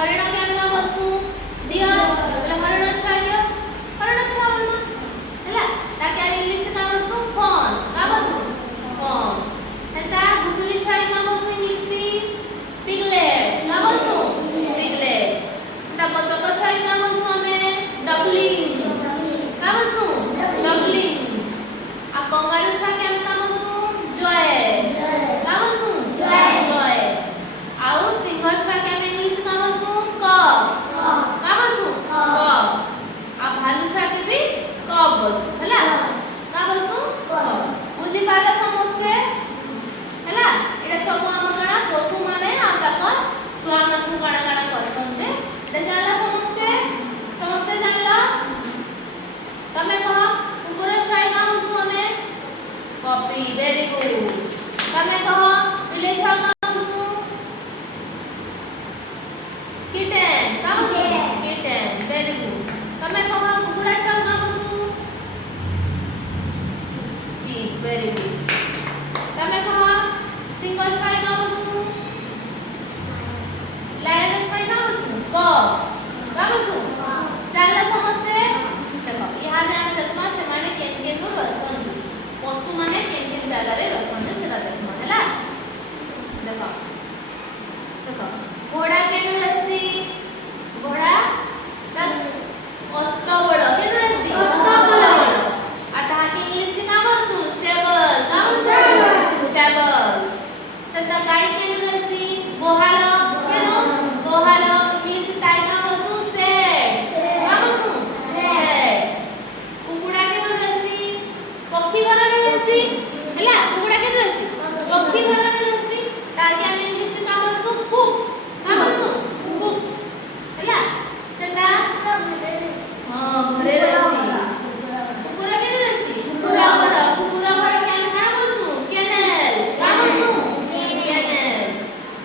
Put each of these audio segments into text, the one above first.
हरिण के आमे बसु डियर એટલે हरिण छुआ गयो हरिण छुआ बोलमा हैला ताके इंग्लिश का बसु फॉन का बसु फॉन हेता घुसुली छुआ का बसु इंग्लिश ती पिगलेट का बसु पिगलेट ता बतक छुआ का बसु हमें डबलिंग का बसु डबलिंग आ कंगारू छुआ के आमे का बसु जॉय का बसु जॉय आउ सिंह छुआ के आमे इंग्लिश का बसु कप का बसु कप आ भालू छुआ के भी कप बसु हैला का बसु बुझी पाला समस्ते हैला एटा सब हमर काना पशु माने आ तकर छुआ मानकु काना काना करसन जे एटा जानला समस्ते समस्ते जानला तमे कह कुकुर छुआ का बसु हमें पपी वेरी गुड तमे कह बिले छुआ का बसु किटन का बसु किटन वेरी गुड तमे कह कुकुड़ा छुआ का बसु चीप वेरी गुड तमे कह सिंगल छुआ का बसु लायन छुआ का बसु कप का बसु जानला समस्ते देखो यहाँ जे हम देखमा से माने केन केन रो रसन पशु माने केन केन जागा रे रसन जे सेटा देखमा हैला देखो देखो घोड़ा केन रहसी घोड़ा तक अस्तबल केन रहसी अस्तबल आ ता के इंग्लिश के नाम बसु स्टेबल का बसु स्टेबल तता गाय केन रहसी बोहाल केन बोहाल इंग्लिश ताई का बसु सेड का बसु सेड कुकुड़ा केन रहसी पक्षी घर रे रहसी हैला कुकुड़ा केन रहसी पक्षी घर रे रहसी ताके हम इंग्लिश के का बसु कुक का बसु कुक हैला तता हां घरे रहसी कुकुरा केन रहसी कुकुरा घर के हम का बसु केनेल का बसु केनेल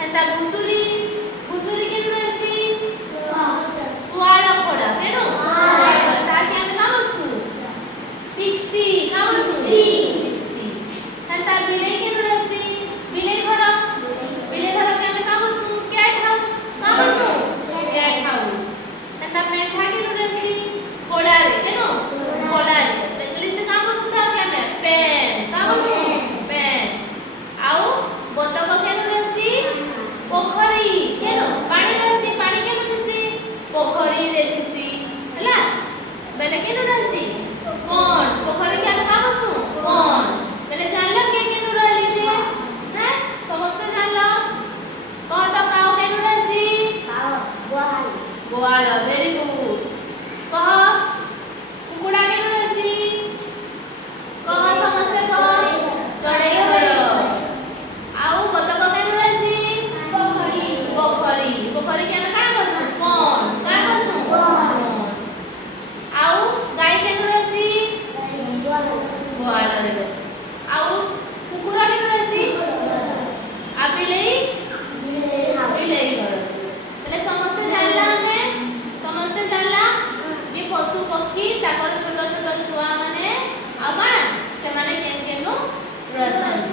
तता घुसुली घुसुली केन रहसी सुआला खोड़ा केन ताके हम का बसु फिक्स्टी का बसु फिक्स्टी तता बिले केन रहसी बिले घर के हम का बसु कैट हाउस का बसु कैट हाउस तता मेंढा केन रहसी कोलारे केन कोलारे इंग्लिश का बसु था के हमें पेन का बसु पेन आउ बतक केन रहसी पोखरी केन पानी रहसी पानी केन थसी पोखरी रे थसी हैला बेले केन रहसी कौन पोखरी के हम का बसु कौन बेले जानला के केन रहली जे हैं समस्त जानला कह तो काऊ केन रहसी गोवाल वेरी गुड कह कुकुड़ा केन रहसी कह समस्त कह चढ़ई घर आउ बतक केन रहसी पोखरी पोखरी पोखरी के हम काना बसु कौन काना बसु कौन आउ गाय केन रहसी गोवाल रे रहसी आउ कुकुरा केन रहसी आ बिलेई बिलेई घर पहले समस्त जानला हमें समस्त जानला ये पशु पक्षी ताकर छोट छोट छुआ माने आ काना से माने केन केन रो रसन